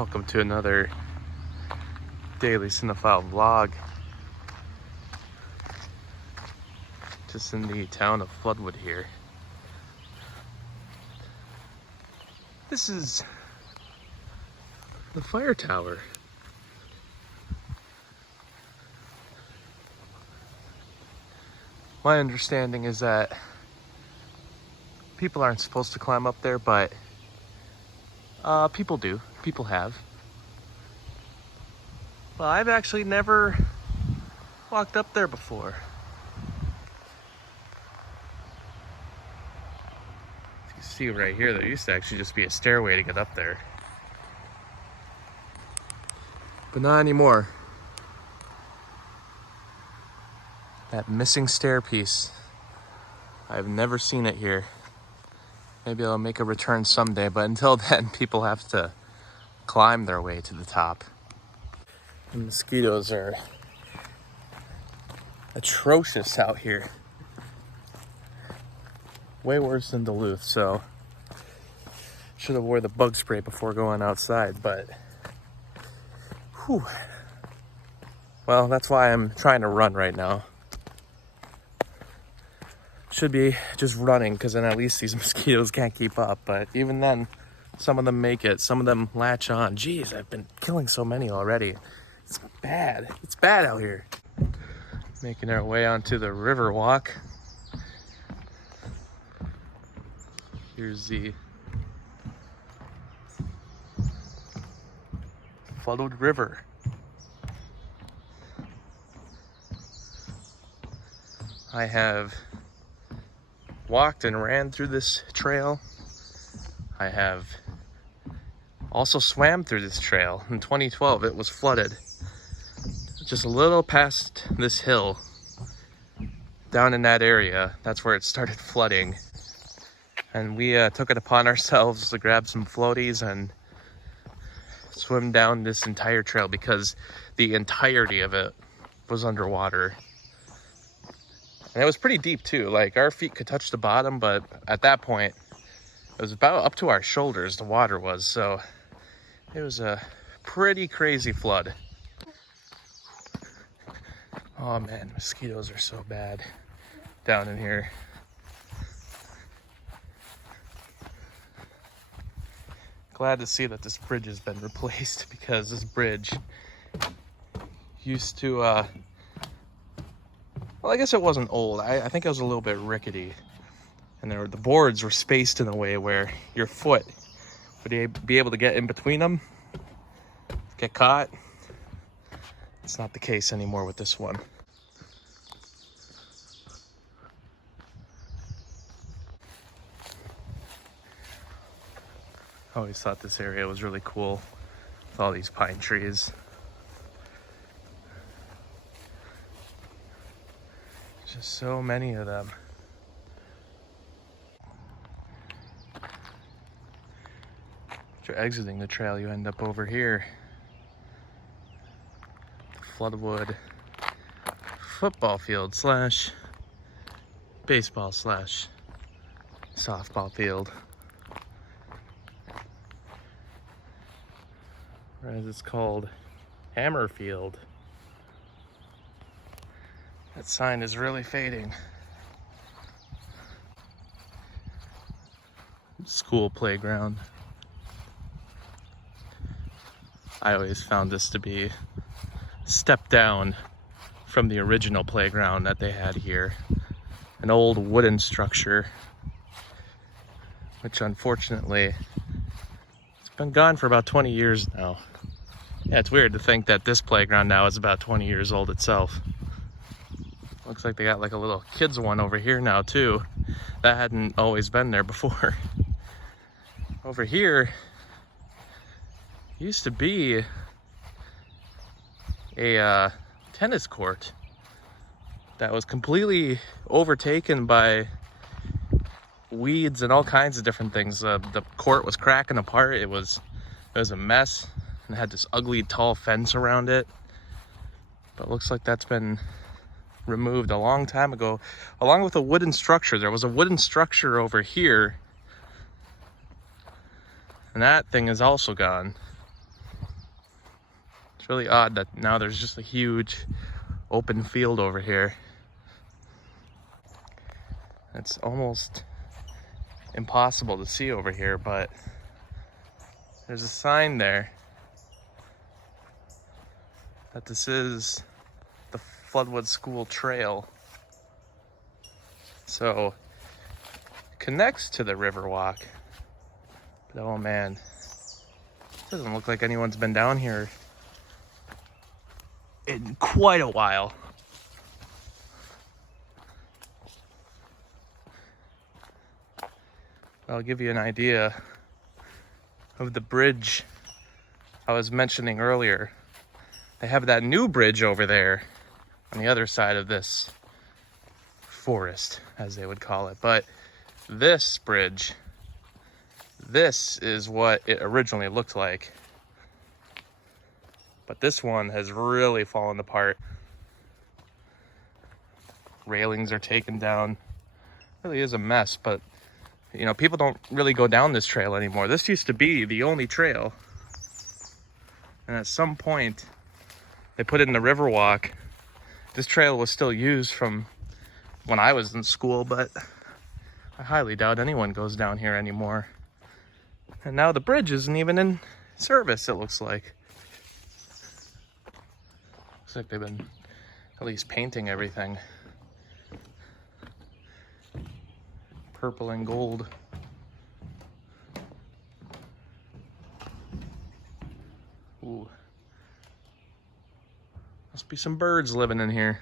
Welcome to another daily cinephile vlog. Just in the town of Floodwood here. This is the fire tower. My understanding is that people aren't supposed to climb up there, but people do. People have. Well, I've actually never walked up there before. You can see right here, there used to actually just be a stairway to get up there. But not anymore. That missing stair piece. I've never seen it here. Maybe I'll make a return someday, but until then, people have to climb their way to the top. The mosquitoes are atrocious out here. Way worse than Duluth, so should have wore the bug spray before going outside, but whew. Well, that's why I'm trying to run right now. Should be just running, because then at least these mosquitoes can't keep up, but even then, some of them make it, some of them latch on. Jeez, I've been killing so many already. It's bad. It's bad out here. Making our way onto the river walk. Here's the Floodwood River. I have walked and ran through this trail. I have also swam through this trail. In 2012, it was flooded. Just a little past this hill, down in that area, that's where it started flooding. And we took it upon ourselves to grab some floaties and swim down this entire trail because the entirety of it was underwater. And it was pretty deep too, like our feet could touch the bottom, but at that point, it was about up to our shoulders, the water was, so it was a pretty crazy flood. Oh man, mosquitoes are so bad down in here. Glad to see that this bridge has been replaced, because this bridge used to, well, I guess it wasn't old. I think it was a little bit rickety. And the boards were spaced in a way where your foot would be able to get in between them, get caught. It's not the case anymore with this one. I always thought this area was really cool with all these pine trees. Just so many of them. After exiting the trail, you end up over here. The Floodwood football field slash baseball slash softball field. Or as it's called, Hammer Field. That sign is really fading. School playground. I always found this to be a step down from the original playground that they had here. An old wooden structure, which unfortunately, it's been gone for about 20 years now. Yeah, it's weird to think that this playground now is about 20 years old itself. Looks like they got like a little kids one over here now too. That hadn't always been there before. Over here used to be a tennis court that was completely overtaken by weeds and all kinds of different things. The court was cracking apart. It was a mess, and it had this ugly tall fence around it. But it looks like that's been removed a long time ago, along with a wooden structure. There was a wooden structure over here, and that thing is also gone. really odd that now there's just a huge open field over here. It's almost impossible to see over here, but there's a sign there that this is the Floodwood School Trail. So connects to the Riverwalk. But oh man, doesn't look like anyone's been down here in quite a while. I'll give you an idea of the bridge I was mentioning earlier. They have that new bridge over there on the other side of this forest, as they would call it. But this bridge, this is what it originally looked like. But this one has really fallen apart. Railings are taken down. It really is a mess, but you know, people don't really go down this trail anymore. This used to be the only trail. And at some point, they put it in the Riverwalk. This trail was still used from when I was in school, but I highly doubt anyone goes down here anymore. And now the bridge isn't even in service, it looks like. Looks like they've been at least painting everything. Purple and gold. Ooh. Must be some birds living in here.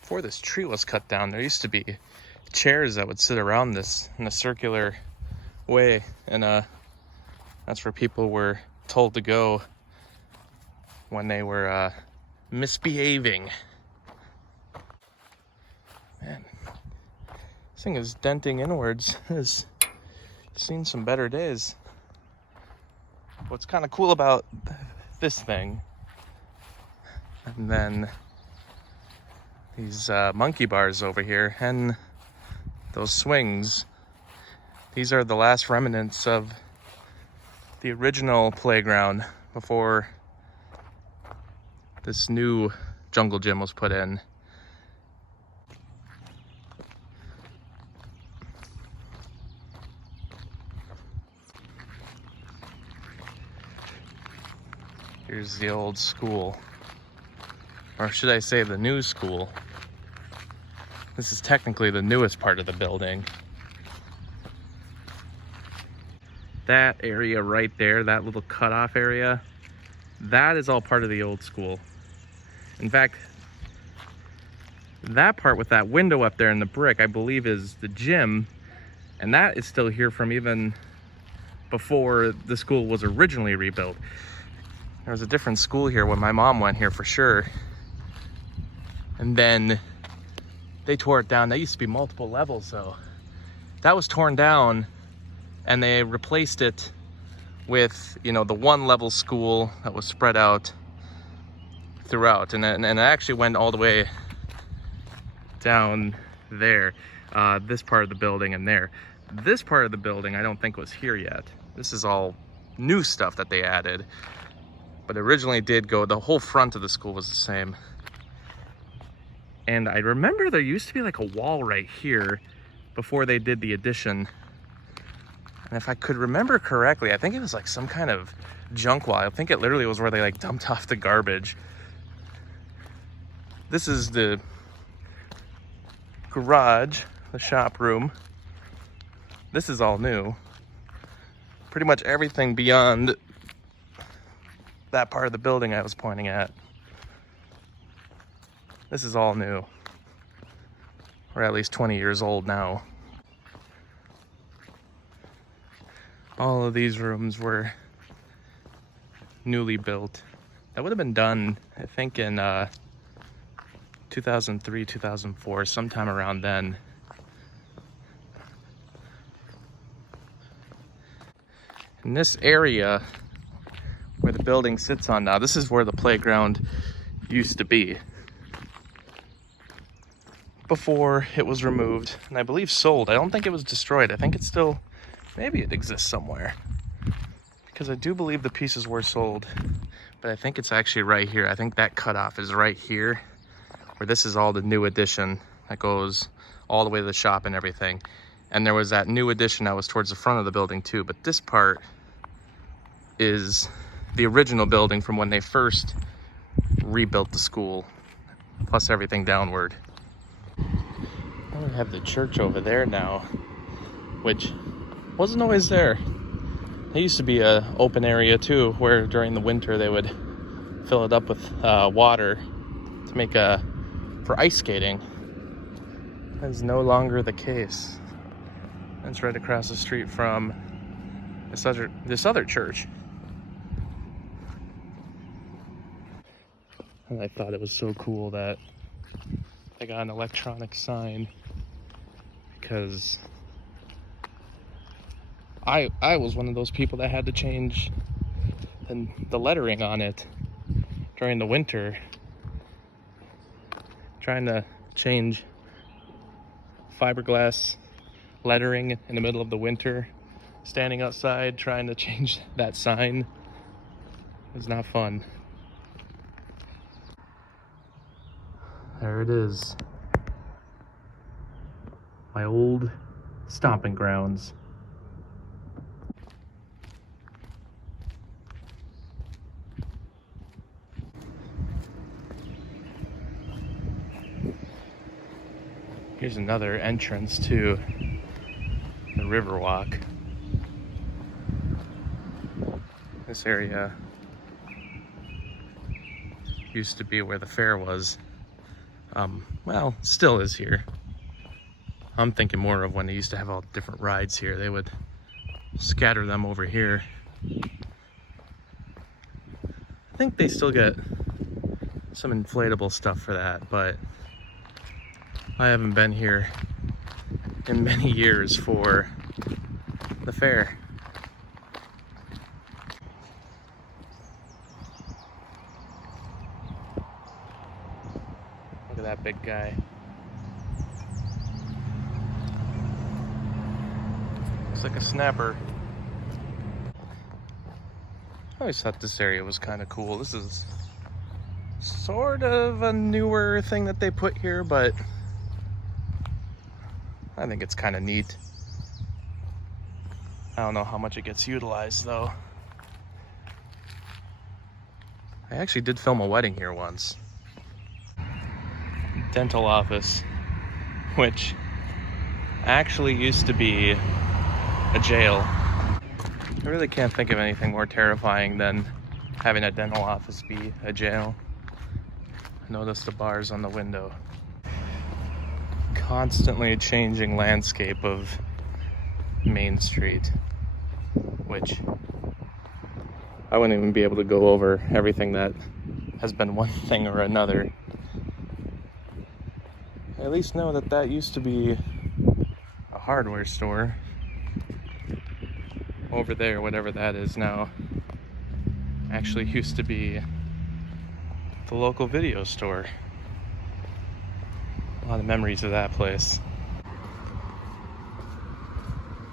Before this tree was cut down, there used to be chairs that would sit around this in a circular way, and that's where people were told to go when they were misbehaving. Man, this thing is denting inwards. It's seen some better days. What's kind of cool about this thing, and then these monkey bars over here and those swings, these are the last remnants of the original playground before this new jungle gym was put in. Here's the old school, or should I say the new school. This is technically the newest part of the building. That area right there, that little cutoff area, that is all part of the old school. In fact, that part with that window up there in the brick, I believe is the gym, and that is still here from even before the school was originally rebuilt. There was a different school here when my mom went here for sure. And then they tore it down. There used to be multiple levels though. That was torn down and they replaced it with, you know, the one level school that was spread out throughout. And it actually went all the way down there, this part of the building and there. This part of the building I don't think was here yet. This is all new stuff that they added. But originally did go, the whole front of the school was the same. And I remember there used to be like a wall right here before they did the addition. And if I could remember correctly, I think it was like some kind of junk wall. I think it literally was where they like dumped off the garbage. This is the garage, the shop room. This is all new. Pretty much everything beyond that part of the building I was pointing at. This is all new. We're at least 20 years old now. All of these rooms were newly built. That would have been done, I think, in 2003, 2004, sometime around then. In this area where the building sits on now, this is where the playground used to be before it was removed and I believe sold. I don't think it was destroyed. I think it's still, maybe it exists somewhere. because I do believe the pieces were sold, but I think it's actually right here. I think that cutoff is right here, where this is all the new addition that goes all the way to the shop and everything. And there was that new addition that was towards the front of the building too, but this part is the original building from when they first rebuilt the school, plus everything downward. We have the church over there now, which wasn't always there. There used to be a open area too, where during the winter they would fill it up with water to make for ice skating. That is no longer the case. That's right across the street from this other church. And I thought it was so cool that they got an electronic sign, because I was one of those people that had to change the lettering on it during the winter, trying to change fiberglass lettering in the middle of the winter, standing outside trying to change that sign. It was not fun. There it is. My old stomping grounds. Here's another entrance to the Riverwalk. This area used to be where the fair was. Well, still is here. I'm thinking more of when they used to have all different rides here. They would scatter them over here. I think they still get some inflatable stuff for that, but I haven't been here in many years for the fair. Look at that big guy. Looks like a snapper. I always thought this area was kind of cool. This is sort of a newer thing that they put here, but I think it's kind of neat. I don't know how much it gets utilized though. I actually did film a wedding here once. Dental office, which actually used to be a jail. I really can't think of anything more terrifying than having a dental office be a jail. Notice the bars on the window. Constantly changing landscape of Main Street, which I wouldn't even be able to go over everything that has been one thing or another. I at least know that that used to be a hardware store. Over there, whatever that is now, actually used to be the local video store. A lot of memories of that place.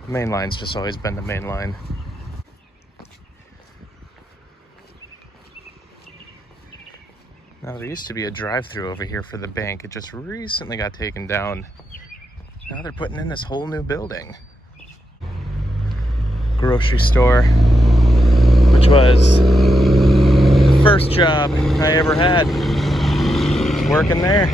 The main line's just always been the main line. Now, there used to be a drive-through over here for the bank. It just recently got taken down. Now they're putting in this whole new building. Grocery store, which was the first job I ever had, working there.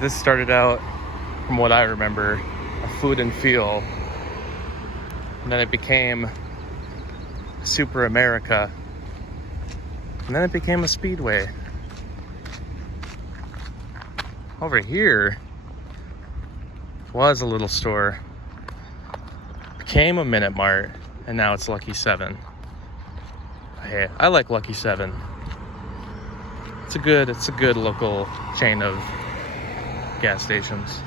This started out, from what I remember, a food and feel. And then it became Super America. And then it became a Speedway. Over here was a little store. Became a Minute Mart, and now it's Lucky 7. Hey, I like Lucky 7. It's a good local chain of gas stations.